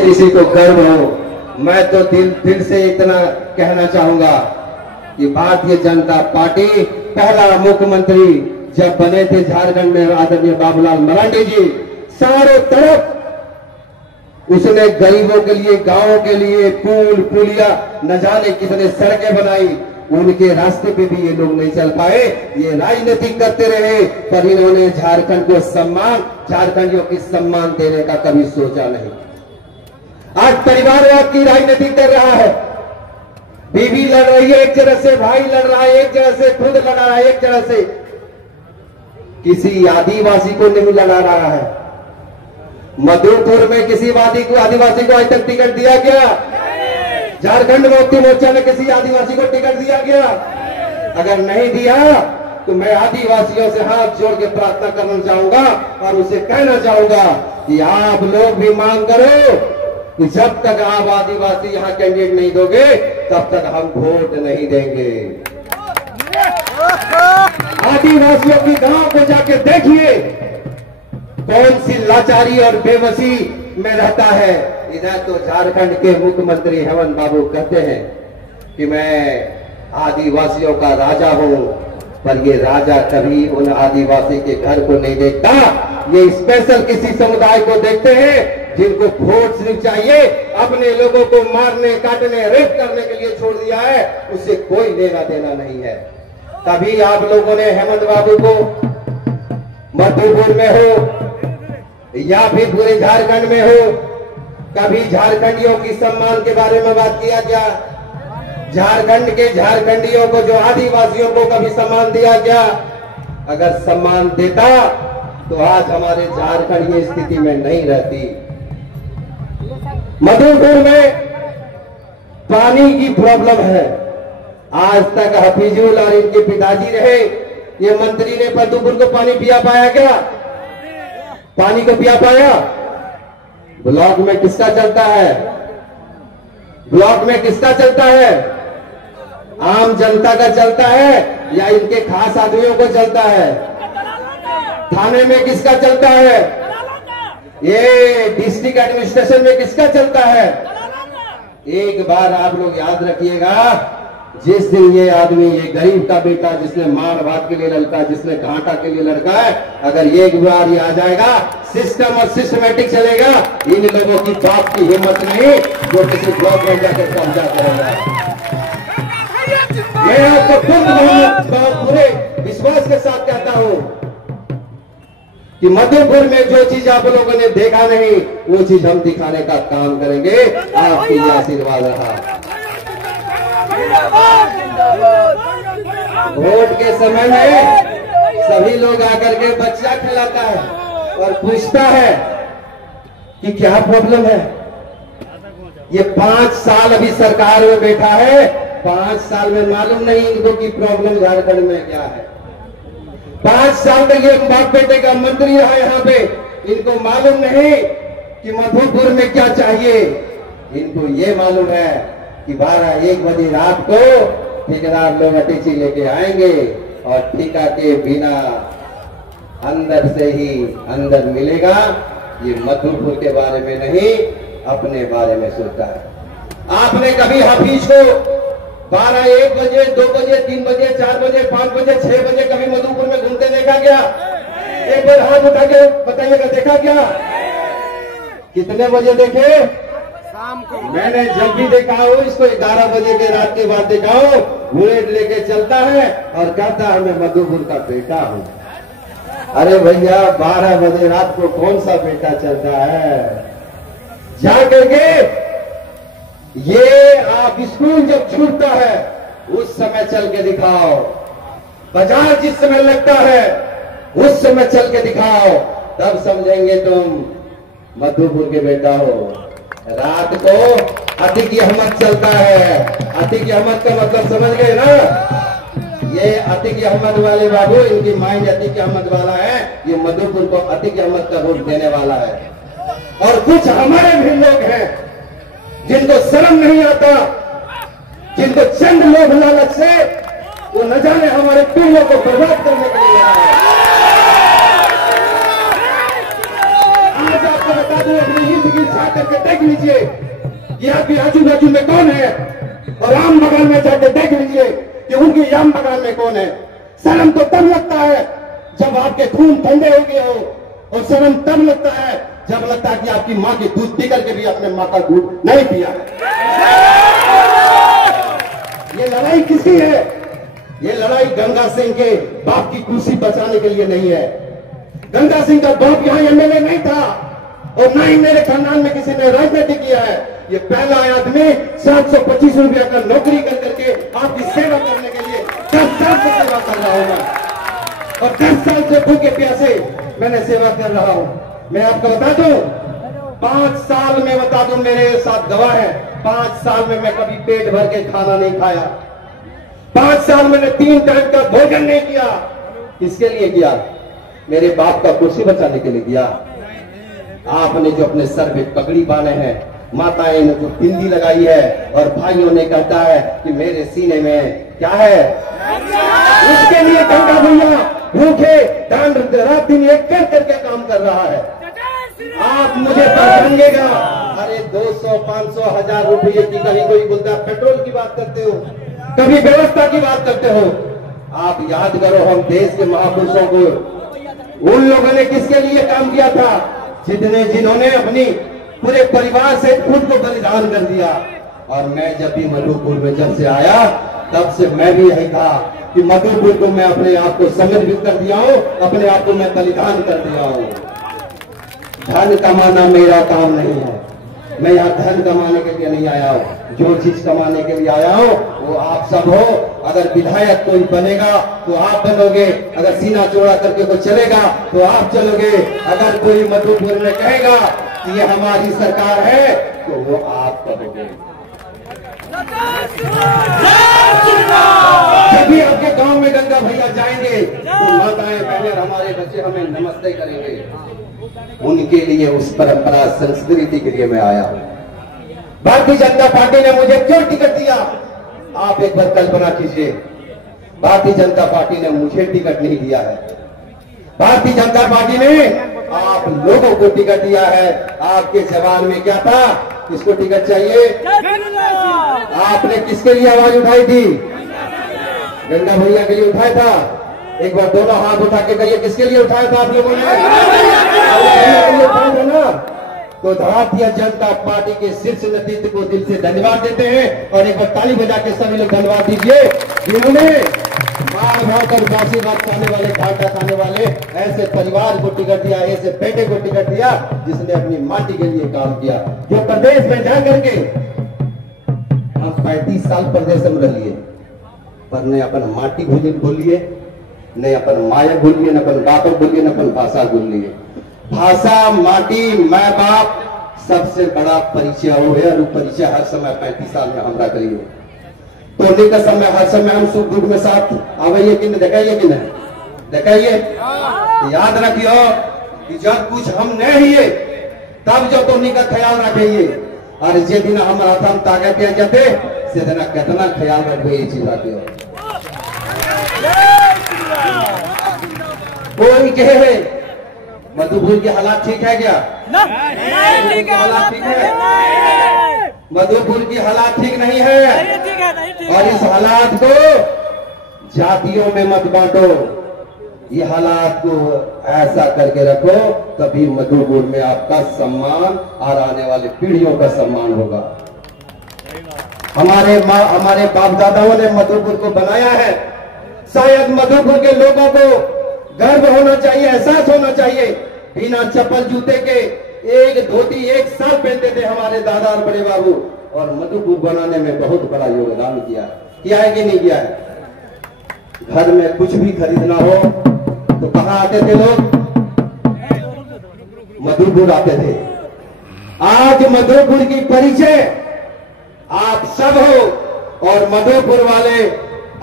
किसी को गर्व हो। मैं तो दिल से इतना कहना चाहूंगा कि भारतीय जनता पार्टी पहला मुख्यमंत्री जब बने थे झारखंड में आदरणीय बाबूलाल मरांडी जी, चारों तरफ उसने गरीबों के लिए, गांवों के लिए पुल पुलिया न जाने कितने सड़कें बनाई। उनके रास्ते पे भी ये लोग नहीं चल पाए, ये राजनीति करते रहे, पर इन्होंने झारखंड को सम्मान, झारखंडियों की सम्मान देने का कभी सोचा नहीं। आज परिवारवाद की राजनीति कर रहा है, बीवी लड़ रही है एक तरह से, भाई लड़ रहा है एक तरह से, खुद लड़ रहा है एक तरह से, किसी आदिवासी को नहीं लड़ा रहा है। मधुपुर में किसी आदिवासी को आज तक टिकट दिया गया? झारखंड मुक्ति मोर्चा ने किसी आदिवासी को टिकट दिया गया? अगर नहीं दिया तो मैं आदिवासियों से हाथ जोड़ के प्रार्थना करना चाहूंगा और उसे कहना चाहूंगा कि आप लोग भी मांग करो कि जब तक आप आदिवासी यहां कैंडिडेट नहीं दोगे तब तक हम वोट नहीं देंगे। आदिवासियों की गांव को जाके देखिए कौन सी लाचारी और बेबसी में रहता है। इधर तो झारखंड के मुख्यमंत्री हेमंत बाबू कहते हैं कि मैं आदिवासियों का राजा हूं, पर ये राजा कभी उन आदिवासी के घर को नहीं देखता। ये स्पेशल किसी समुदाय को देखते हैं जिनको वोट सिर्फ चाहिए, अपने लोगों को मारने, काटने, रेप करने के लिए छोड़ दिया है, उससे कोई लेना देना नहीं है। तभी आप लोगों ने हेमंत बाबू को मधुपुर में हो या फिर पूरे झारखंड में हो, कभी झारखंडियों की सम्मान के बारे में बात किया क्या? झारखंड के झारखंडियों को, जो आदिवासियों को कभी सम्मान दिया क्या? अगर सम्मान देता तो आज हमारे झारखंड ये स्थिति में नहीं रहती। मधुपुर में पानी की प्रॉब्लम है। आज तक हफीजुल और इनके पिताजी रहे, ये मंत्री ने मधुपुर को पानी पिया पाया क्या? पानी को पिया पाया? ब्लॉक में किसका चलता है? ब्लॉक में किसका चलता है? आम जनता का चलता है या इनके खास आदमियों को चलता है? थाने में किसका चलता है? ये डिस्ट्रिक्ट एडमिनिस्ट्रेशन में किसका चलता है? एक बार आप लोग याद रखिएगा, जिस दिन ये आदमी, ये गरीब का बेटा जिसने मार भात के लिए लड़का, जिसने घाटा के लिए लड़का है, अगर एक बार ये आ जाएगा, सिस्टम और सिस्टमेटिक चलेगा। इन लोगों की बाप की हिम्मत नहीं जो किसी ब्लॉक में जाकर कब्जा करेगा। मैं आपको खुद पूरे विश्वास के साथ कहता हूं कि मधुपुर में जो चीज आप लोगों ने देखा नहीं, वो चीज हम दिखाने का काम करेंगे। आपकी आशीर्वाद रहा। वोट के समय में सभी लोग आकर के बच्चा खिलाता है और पूछता है कि क्या प्रॉब्लम है। ये 5 साल अभी सरकार में बैठा है, 5 साल में मालूम नहीं इनको की प्रॉब्लम झारखंड में क्या है। 5 साल तक ये बाप बेटे का मंत्री रहा यहाँ पे, इनको मालूम नहीं कि मधुपुर में क्या चाहिए। इनको ये मालूम है कि 12-1 बजे रात को ठेकेदार लोग अटैची लेके आएंगे और ठेका के बिना अंदर से ही अंदर मिलेगा। ये मधुपुर के बारे में नहीं, अपने बारे में सोचता है। आपने कभी हफीज को 12-1 बजे, 2 बजे, 3 बजे, 4 बजे, 5 बजे, 6 बजे कभी मधुपुर में घूमते देखा क्या? एक बार हाथ उठा के बताइएगा, देखा क्या? कितने बजे देखे? मैंने जब भी देखा हो इसको 11 बजे के रात के बाद देखा हो, बुलेट लेके चलता है और कहता है मैं मधुपुर का बेटा हूं। अरे भैया 12 बजे रात को कौन सा बेटा चलता है? जाकर के ये आप स्कूल जब छूटता है उस समय चल के दिखाओ, बाजार जिस समय लगता है उस समय चल के दिखाओ, तब समझेंगे तुम मधुपुर के बेटा हो। रात को अतीक अहमद चलता है। अतीक अहमद का मतलब समझ गए ना? ये अतीक अहमद वाले बाबू, इनकी माइंड अतीक अहमद वाला है। ये मधुपुर को अतीक अहमद का वोट देने वाला है। और कुछ हमारे भी लोग हैं जिनको शर्म नहीं आता, जिनको चंद लोभ लालच से वो न जाने हमारे पीढ़ियों को बर्बाद करने के लिए आया है। आज आपको बता दूं अपनी खिड़की जाकर के देख लीजिए कि आपके आजू बाजू में कौन है, और आम बगान में जाकर देख लीजिए कि उनके आम बगान में कौन है। शर्म तो तब लगता है जब आपके खून ठंडे हो गए हो, और शर्म तब लगता है जब लगता है कि आपकी मां की दूध पी करके भी अपने मां का दूध नहीं पिया है। ये लड़ाई किसकी है? ये लड़ाई गंगा सिंह के बाप की कुर्सी बचाने के लिए नहीं है। गंगा सिंह का बाप यहां एमएलए नहीं था, और ना ही मेरे खानदान में किसी ने राजनीति किया है। ये पहला आदमी 725 रुपया का नौकरी कर करके आपकी सेवा करने के लिए 10 साल से सेवा कर रहा हूं मैं, और 10 साल से भूखे प्यासे मैंने सेवा कर रहा हूं। मैं आपको बता दूं, 5 साल में बता दूं, मेरे साथ गवाह है, 5 साल में मैं कभी पेट भर के खाना नहीं खाया। 5 साल मैंने 3 टाइम का भोजन नहीं किया। किसके लिए किया? मेरे बाप का कुर्सी बचाने के लिए किया। आपने जो अपने सर पे पगड़ी बांधे हैं, माताएं ने जो बिंदी लगाई है, और भाइयों ने कहता है कि मेरे सीने में क्या है, उसके लिए गंगा भैया भूखे रात दिन एक कर करके काम कर रहा है। आप मुझे पहचानिएगा, अरे 200, 500, 1000 रुपये की कहीं कोई बोलता है पेट्रोल की बात करते हो, कभी व्यवस्था की बात करते हो। आप याद करो, हम देश के महापुरुषों को, उन लोगों ने किसके लिए काम किया था? जिन्होंने अपनी पूरे परिवार से खुद को बलिदान कर दिया। और मैं जब भी मधुपुर में जब से आया, तब से मैं भी यही कहा कि मधुपुर को मैं अपने आप को समर्पित कर दिया हूं, अपने आप को मैं बलिदान कर दिया हूं। धन कमाना मेरा काम नहीं है, मैं यहाँ धन कमाने के लिए नहीं आया हूँ। जो चीज कमाने के लिए आया हूँ वो आप सब हो। अगर विधायक कोई बनेगा तो आप बनोगे, अगर सीना चौड़ा करके कोई चलेगा तो आप चलोगे, अगर कोई मधुपुर में कहेगा कि ये हमारी सरकार है तो वो आप करोगे। जब भी आपके गांव में गंगा भैया जाएंगे तो माताएं बहनें हमारे बच्चे हमें नमस्ते करेंगे। उनके लिए, उस परंपरा संस्कृति के लिए मैं आया हूं। भारतीय जनता पार्टी ने मुझे क्यों टिकट दिया? आप एक बार कल्पना कीजिए, भारतीय जनता पार्टी ने मुझे टिकट नहीं दिया है, भारतीय जनता पार्टी ने आप लोगों को टिकट दिया है। आपके जवान में क्या था? किसको टिकट चाहिए? आपने किसके लिए आवाज उठाई थी? गंगा भैया के लिए उठाया था। एक बार दोनों हाथ उठा के कहिए, किसके लिए उठाया था आप लोगों ने? ना तो भारतीय जनता पार्टी के शीर्ष नेतृत्व को दिल से धन्यवाद देते हैं, और एक बार ताली बजा के सभी लोग धन्यवाद दीजिए, जिन्होंने मार मार कर बासी बात खाने वाले, कांटा खाने वाले ऐसे परिवार को टिकट दिया, ऐसे बेटे को टिकट दिया जिसने अपनी माटी के लिए काम किया। जो प्रदेश में जा करके हम 35 साल प्रदेश में रह लिए, पर न अपन माटी भूल लिए, न अपन माया भूल लिए, न अपन बातों भूल लिए, न अपन भाषा भूल लिए। भाषा, माटी, माँ बाप सबसे बड़ा परिचय हो है, और वो परिचय हर समय 35 साल में हमरा करिए। तो का समय हर समय हम सुख दुख में साथ आवाइए कि नहीं, दिखाइए कि नहीं दिखाइए। याद रखियो कि जब कुछ हम नहीं है तब जो तो का ख्याल रखिए, और जे दिन हमारा हम ताकत जाते से दिन कितना ख्याल रखे ये चीज रखियो। कोई कहे मधुपुर की हालात ठीक है क्या? नहीं ठीक है, हालात ठीक है। मधुपुर की हालात ठीक नहीं है, और इस हालात को जातियों में मत बांटो। ये हालात को ऐसा करके रखो, तभी मधुपुर में आपका सम्मान और आने वाले पीढ़ियों का सम्मान होगा। हमारे बाप दादाओं ने मधुपुर को बनाया है। शायद मधुपुर के लोगों को गर्व होना चाहिए, एहसास होना चाहिए। बिना चप्पल जूते के एक धोती 1 साल पहनते थे हमारे दादा और बड़े बाबू, और मधुपुर बनाने में बहुत बड़ा योगदान किया है कि नहीं किया है? घर में कुछ भी खरीदना हो तो कहां आते थे लोग? मधुपुर आते थे। आज मधुपुर की परिचय आप सब हो, और मधुपुर वाले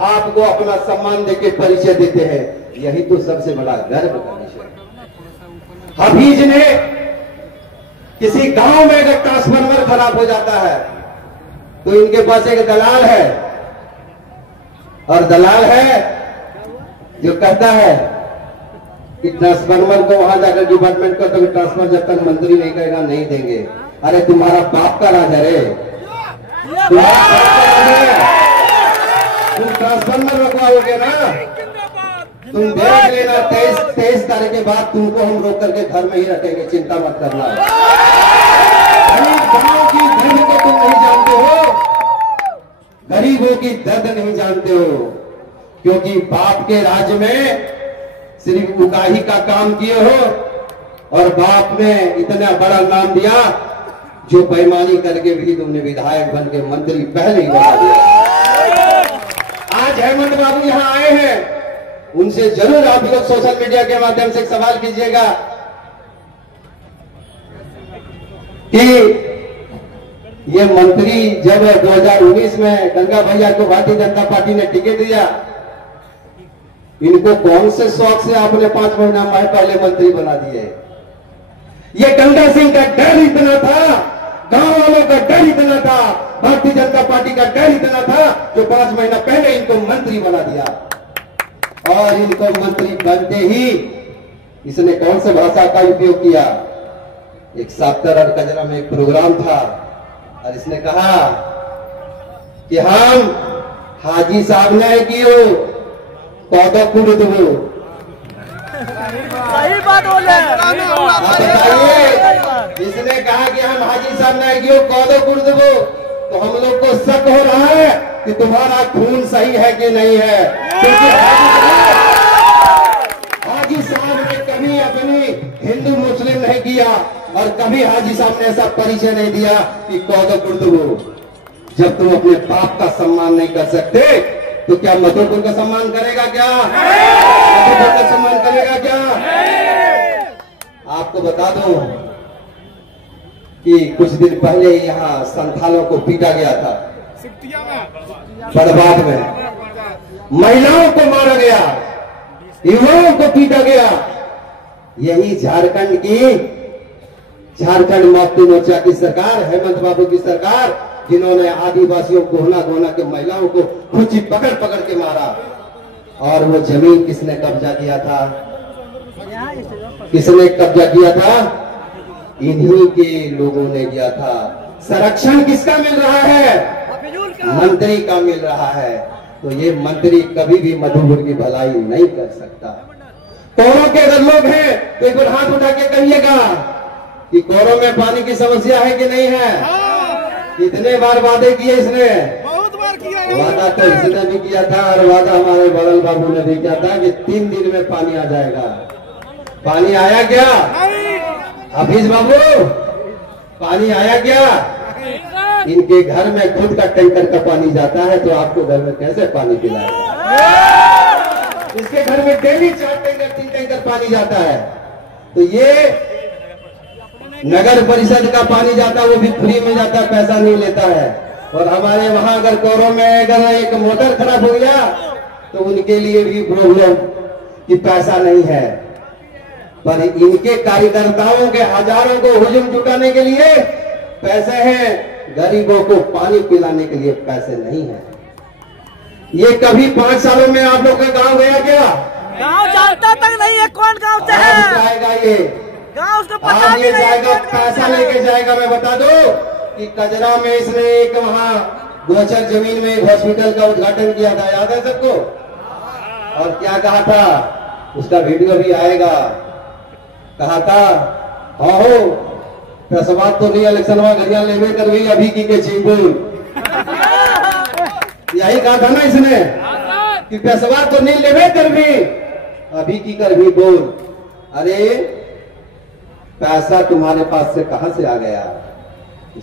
आपको अपना सम्मान देके परिचय देते हैं। यही तो सबसे बड़ा गर्व का विषय है। हफीज ने किसी गांव में अगर ट्रांसफार्मर खराब हो जाता है तो इनके पास एक दलाल है, और दलाल है जो कहता है कि ट्रांसफार्मर को वहां जाकर डिपार्टमेंट को तो ट्रांसफर जब तक मंत्री नहीं करेगा नहीं देंगे। अरे तुम्हारा बाप का राज है, तुम ट्रांसफार्मर रखवाओगे ना, तुम देख लेना 23 तारीख के बाद तुमको हम रोक करके घर में ही रखेंगे, चिंता मत करना। गरीबों की दर्द को तुम नहीं जानते हो, गरीबों की दर्द नहीं जानते हो, क्योंकि बाप के राज में सिर्फ उगाही का काम किए हो और बाप ने इतना बड़ा नाम दिया जो बेईमानी करके भी तुमने विधायक बन के मंत्री पहले ही बना दिया। आज हेमंत बाबू यहां आए हैं, उनसे जरूर आप लोग सोशल मीडिया के माध्यम से एक सवाल कीजिएगा कि ये मंत्री जब 2019 में गंगा भैया को भारतीय जनता पार्टी ने टिकट दिया, इनको कौन से शौक से आपने 5 महीना पहले मंत्री बना दिए? ये गंगा सिंह का डर इतना था, गांव वालों का डर इतना था, भारतीय जनता पार्टी का डर इतना था जो 5 महीना पहले इनको मंत्री बना दिया। और इनको मंत्री बनते ही इसने कौन सा भाषा का उपयोग किया? एक साप्तर और कजरा में एक प्रोग्राम था और इसने कहा कि हम हाजी साहब ने कियो पौधा कुड़ दो। सही बात बोले। बताइए, इसने कहा कि हम हाजी साहब ने कियो पौधा कुड़ दो, तो हम लोग को शक हो रहा है कि तुम्हारा खून सही है कि नहीं है, क्योंकि हाजी साहब ने कभी अपनी हिंदू मुस्लिम नहीं किया और कभी हाजी साहब ने ऐसा परिचय नहीं दिया कि कौदो कुर्दो। जब तुम अपने बाप का सम्मान नहीं कर सकते तो क्या मधुपुर का सम्मान करेगा? क्या मधुपुर का सम्मान करेगा? क्या आपको बता दूं कि कुछ दिन पहले यहाँ संथालों को पीटा गया था, बड़बाद में महिलाओं को मारा गया, युवाओं को पीटा गया। यही झारखंड मुक्ति मोर्चा की सरकार, हेमंत बाबू की सरकार, जिन्होंने आदिवासियों को गोना के महिलाओं को खुची पकड़ पकड़ के मारा। और वो जमीन किसने कब्जा किया था? किसने कब्जा किया था? इन्हीं के लोगों ने किया था। संरक्षण किसका मिल रहा है? मंत्री का मिल रहा है। तो ये मंत्री कभी भी मधुपुर की भलाई नहीं कर सकता। कोरों के अगर लोग हैं तो एक बार हाथ उठा के कहिएगा कि कोरों में पानी की समस्या है कि नहीं है? कितने बार वादे किए इसने? बहुत बार किया। वादा तो इसने भी किया था और वादा हमारे बड़ल बाबू ने भी किया था कि 3 दिन में पानी आ जाएगा। पानी आया क्या? हफीज बाबू, पानी आया क्या? इनके घर में खुद का टैंकर का पानी जाता है, तो आपको घर में कैसे पानी पिलाएगा? इसके घर में डेली 4 टैंकर 3 टैंकर पानी जाता है। तो ये नगर परिषद का पानी जाता है, वो भी फ्री में जाता है, पैसा नहीं लेता है। और हमारे वहां अगर कोरों में अगर एक मोटर खराब हो गया तो उनके लिए भी प्रॉब्लम कि पैसा नहीं है। पर इनके कार्यकर्ताओं के हजारों को हुजूम जुटाने के लिए पैसे हैं, गरीबों को पानी पिलाने के लिए पैसे नहीं है। ये कभी 5 सालों में आप लोग के गांव गया क्या? गांव जानता तक नहीं है कौन गांव से है। जाएगा ये गांव उसको पता ये भी नहीं जाएगा, है। पैसा लेके जाएगा। मैं बता दूं कि कजरा में इसने एक वहां गोचर जमीन में एक हॉस्पिटल का उद्घाटन किया था, याद है सबको? और क्या कहा था? उसका वीडियो भी आएगा। कहा था हाँ हो प्रसवाद तो नहीं इलेक्शनवा घरिया लेवे कर भी अभी की के चीबू। यही कहा था ना इसने कि पैसवा तो नहीं लेवे कर भी अभी की कर भी बोल। अरे पैसा तुम्हारे पास से कहां से आ गया?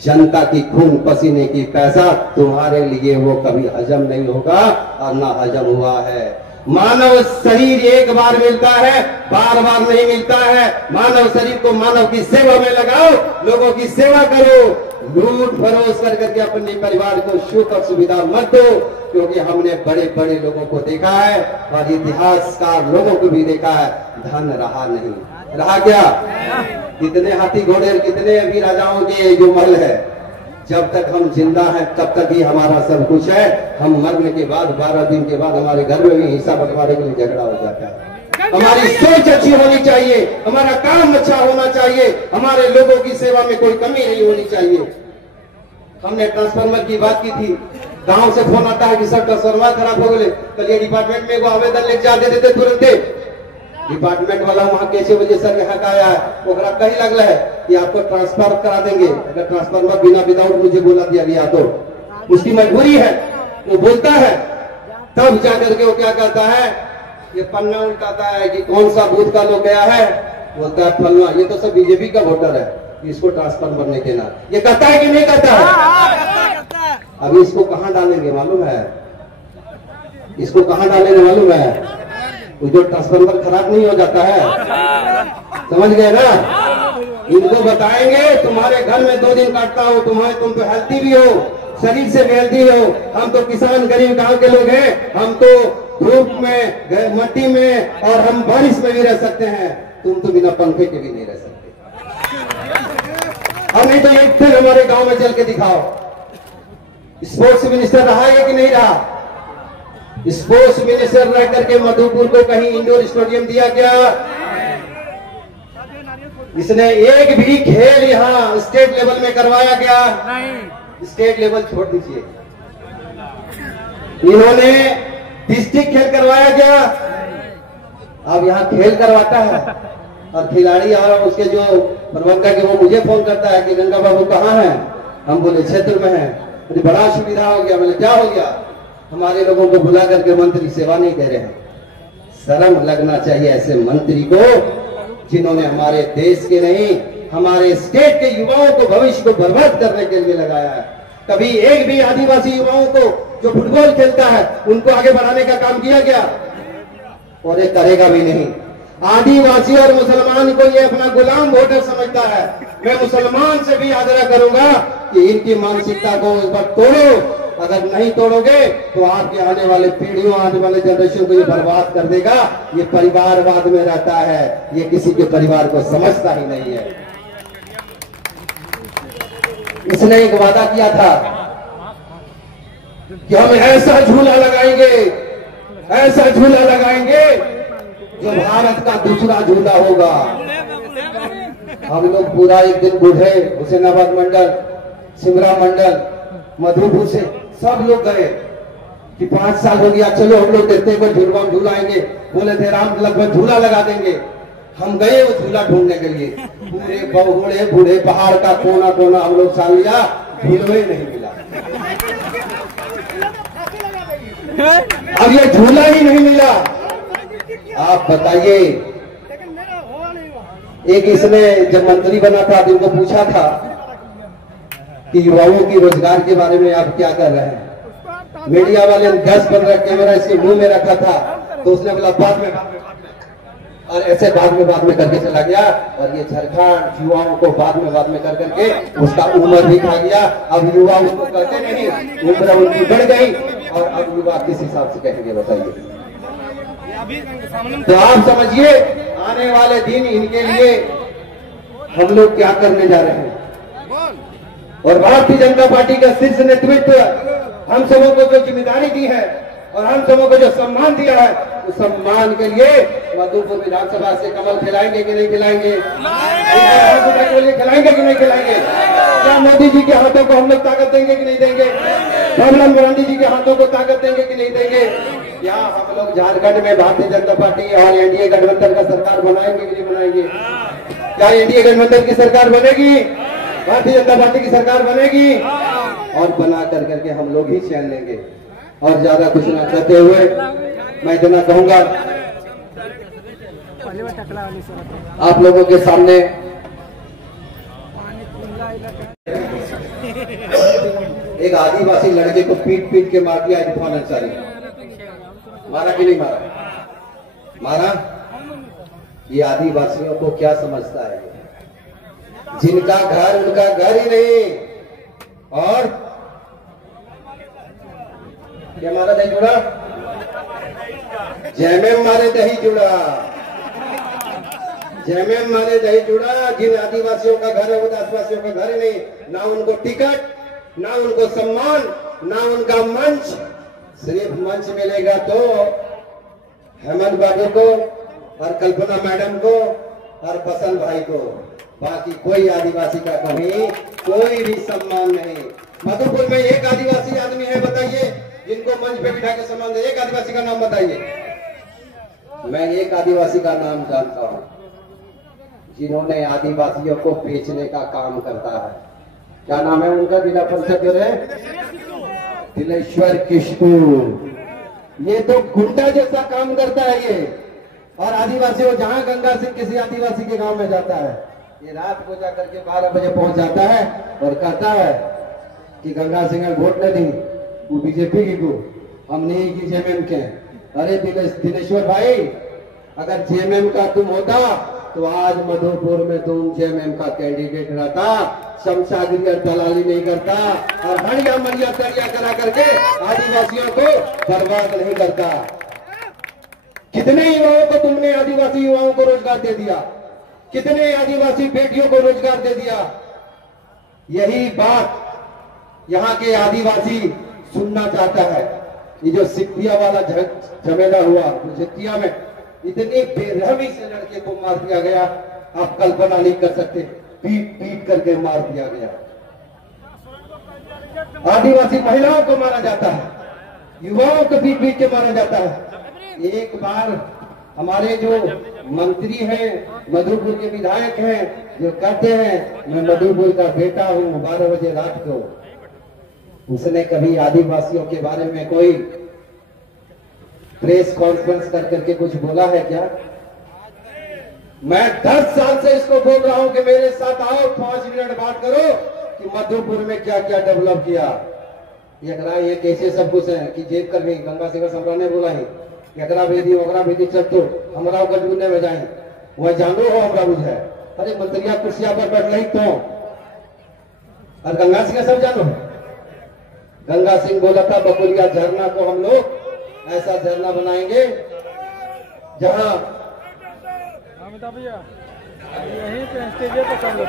जनता की खून पसीने की पैसा तुम्हारे लिए वो कभी हजम नहीं होगा और ना हजम हुआ है। मानव शरीर एक बार मिलता है, बार बार नहीं मिलता है। मानव शरीर को मानव की सेवा में लगाओ, लोगों की सेवा करो। लूट फरोश करके अपने परिवार को सुख और सुविधा मत दो, क्योंकि हमने बड़े बड़े लोगों को देखा है और इतिहासकार लोगों को भी देखा है, धन रहा नहीं। रहा क्या? कितने हाथी घोड़े और कितने अभी राजाओं के जो महल है। जब तक हम जिंदा हैं तब तक ही हमारा सब कुछ है। हम मरने के बाद 12 दिन के बाद हमारे घर में भी हिस्सा बंटवारे के लिए झगड़ा हो जाता है। हमारी सोच अच्छी होनी चाहिए, हमारा काम अच्छा होना चाहिए, हमारे लोगों की सेवा में कोई कमी नहीं होनी चाहिए। हमने ट्रांसफार्मर की बात की थी, गांव से फोन आता है कि सर ट्रांसफार्मर खराब हो गए, कल ये डिपार्टमेंट में वो आवेदन लेके जाते देते तुरंत। डिपार्टमेंट वाला वहां कैसे वजह सर यहाँ का आया है, वो कहीं लगला है कि आपको ट्रांसफर करा देंगे। अगर ट्रांसफार्मर बिना विदाउट मुझे बोला दिया गया तो उसकी मजबूरी है, वो बोलता है, तब जाकर के वो क्या कहता है, ये पन्ना उल्टाता है कि कौन सा बूथ का लोग गया है, बोलता है फलना, ये तो सब बीजेपी का वोटर है, इसको ट्रांसफर नहीं देना। ये कहता है कि नहीं कहता है? अभी इसको कहां डालेंगे मालूम है? इसको कहां डालेंगे मालूम है? वो जो ट्रांसफार्मर खराब नहीं हो जाता है, समझ गए ना? इनको बताएंगे तुम्हारे घर में 2 दिन काटता हो, तुम तो हेल्थी भी हो, शरीर से हेल्थी हो, हम तो किसान गरीब गांव के लोग हैं, हम तो धूप में मट्टी में और हम बारिश में भी रह सकते हैं, तुम तो बिना पंखे के भी नहीं रह सकते। और नहीं तो एक फिर हमारे गांव में चल के दिखाओ, स्पोर्ट्स मिनिस्टर रहा है कि नहीं रहा? स्पोर्ट्स मिनिस्टर रह करके मधुपुर को कहीं इंडोर स्टेडियम दिया क्या? इसने एक भी खेल यहाँ स्टेट लेवल में करवाया क्या? नहीं। स्टेट लेवल छोड़ दीजिए, इन्होंने डिस्ट्रिक्ट खेल करवाया क्या? अब यहाँ खेल करवाता है और खिलाड़ी और उसके जो प्रबंधक है वो मुझे फोन करता है कि गंगा बाबू कहाँ है? हम बोले क्षेत्र में है। बड़ा सुविधा हो गया। बोले क्या हो गया? हमारे लोगों को बुला करके मंत्री सेवा नहीं दे रहे हैं। शर्म लगना चाहिए ऐसे मंत्री को, जिन्होंने हमारे देश के नहीं हमारे स्टेट के युवाओं को भविष्य को बर्बाद करने के लिए लगाया है। कभी एक भी आदिवासी युवाओं को जो फुटबॉल खेलता है उनको आगे बढ़ाने का काम किया गया? और ये करेगा भी नहीं। आदिवासी और मुसलमान को ये अपना गुलाम वोटर समझता है। मैं मुसलमान से भी आग्रह करूंगा कि इनकी मानसिकता को एक बार तोड़ो। अगर नहीं तोड़ोगे तो आपके आने वाले पीढ़ियों, आने वाले जनरेशन को ये बर्बाद कर देगा। ये परिवारवाद में रहता है, ये किसी के परिवार को समझता ही नहीं है। इसने एक वादा किया था कि हम ऐसा झूला लगाएंगे, ऐसा झूला लगाएंगे जो भारत का दूसरा झूला होगा। हम लोग पूरा एक दिन बूढ़े, हुसैनाबाद मंडल, सिमरा मंडल, मधुपुर से सब लोग गए कि 5 साल हो गया, चलो हम लोग देखते हैं झूलाएंगे। बोले थे राम लगभग झूला लगा देंगे। हम गए वो झूला ढूंढने के लिए, पूरे बहुड़े बूढ़े पहाड़ का कोना कोना हम लोग छान लिया, झूला ही नहीं मिला। अब ये झूला ही नहीं मिला। आप बताइए, एक इसने जब मंत्री बना था तो इनको पूछा था कि युवाओं की रोजगार के बारे में आप क्या कर रहे हैं? मीडिया वाले ने 10-15 कैमरा इसके मुंह में रखा था तो उसने बोला बाद में और ऐसे बाद में करके चला गया। और ये झारखंड युवाओं को बाद में कर करके उसका उम्र भी खा गया। अब युवा उसको कहते नहीं, उम्र उनकी बढ़ गई और अब युवा किस हिसाब से कहेंगे बताइए? तो आप समझिए आने वाले दिन इनके लिए हम लोग क्या करने जा रहे हैं। और भारतीय जनता पार्टी का शीर्ष नेतृत्व हम सबों को जो जिम्मेदारी दी है और हम सबों को जो सम्मान दिया है, उस सम्मान के लिए मधुपुर विधानसभा से कमल खिलाएंगे कि नहीं खिलाएंगे? खिलाएंगे कि नहीं खिलाएंगे? क्या मोदी जी के हाथों को हम लोग ताकत देंगे कि नहीं देंगे? राहुल गांधी जी के हाथों को ताकत देंगे कि नहीं देंगे? क्या हम लोग झारखंड में भारतीय जनता पार्टी और एनडीए गठबंधन का सरकार बनाएंगे कि नहीं बनाएंगे? क्या एनडीए गठबंधन की सरकार बनेगी? भारतीय जनता पार्टी की सरकार बनेगी और बना करके हम लोग ही चैन लेंगे। और ज्यादा कुछ ना कहते हुए मैं इतना कहूंगा, आप लोगों के सामने एक आदिवासी लड़के को पीट के मार दिया इरफान अंसारी। मारा कि नहीं मारा? मारा। ये आदिवासियों को क्या समझता है? जिनका घर उनका घर ही नहीं। और क्या मारा दही जुड़ा? जयमेम मारे दही जुड़ा, जयमेम मारे दही जुड़ा। जिन आदिवासियों का घर है वो आदिवासियों का घर ही नहीं। ना उनको टिकट, ना उनको सम्मान, ना उनका मंच। सिर्फ मंच मिलेगा तो हेमंत बाबू को और कल्पना मैडम को और बसंत भाई को। बाकी कोई आदिवासी का कहीं कोई भी सम्मान नहीं। मधुपुर में एक आदिवासी आदमी है बताइए जिनको मंच पे बिठा के सम्मान दे। एक आदिवासी का नाम बताइए। मैं एक आदिवासी का नाम जानता हूं जिन्होंने आदिवासियों को बेचने का काम करता है। क्या नाम है उनका? जिला परिषद जो है दिलेश्वर किशोर। ये तो गुंडा जैसा काम करता है ये। और आदिवासियों जहां गंगा सिंह किसी आदिवासी के गांव में जाता है, ये रात को जाकर के 12 बजे पहुंच जाता है और कहता है कि गंगा सिंह वोट न दी, वो बीजेपी की को, हम नहीं की जेएमएम के। अरे दिलेश्वर भाई, अगर जेएमएम का तुम होता तो आज मधुपुर में तुम जेएमएम का कैंडिडेट रहता, शमशागिरी और दलाली नहीं करता और हड़िया मरिया तरिया करा करके आदिवासियों को बर्बाद नहीं करता। कितने युवाओं को तुमने आदिवासी युवाओं को रोजगार दे दिया, कितने आदिवासी बेटियों को रोजगार दे दिया। यही बात यहाँ के आदिवासी सुनना चाहता है। ये जो सिक्किया वाला झमेला हुआ सिक्किया में, इतनी बेरहमी से लड़के को मार दिया गया, आप कल्पना नहीं कर सकते। पीट पीट करके मार दिया गया। आदिवासी महिलाओं को मारा जाता है, युवाओं को पीट पीट के मारा जाता है। एक बार हमारे जो मंत्री हैं, मधुपुर के विधायक हैं, जो कहते हैं मैं मधुपुर का बेटा हूं, 12 बजे रात को, उसने कभी आदिवासियों के बारे में कोई प्रेस कॉन्फ्रेंस कर करके कुछ बोला है क्या? मैं 10 साल से इसको बोल रहा हूं कि मेरे साथ आओ, 5 मिनट बात करो कि मधुपुर में क्या क्या डेवलप किया। ये कैसे सब कुछ है कि जेब कर गई गंगा सिंह सम्रा ने बोला है एकरा भेदी चल तो हमरा गजबुने में जाए वह जानो हो हमरा बुझे। अरे मंत्रिया कुर्सिया पर बैठ रही तो और गंगा सिंह सब जानो। गंगा सिंह बोला था बकुलिया झरना को हम लोग ऐसा झरना बनाएंगे जहां भैया यहीं पे स्टेज पे कर लो।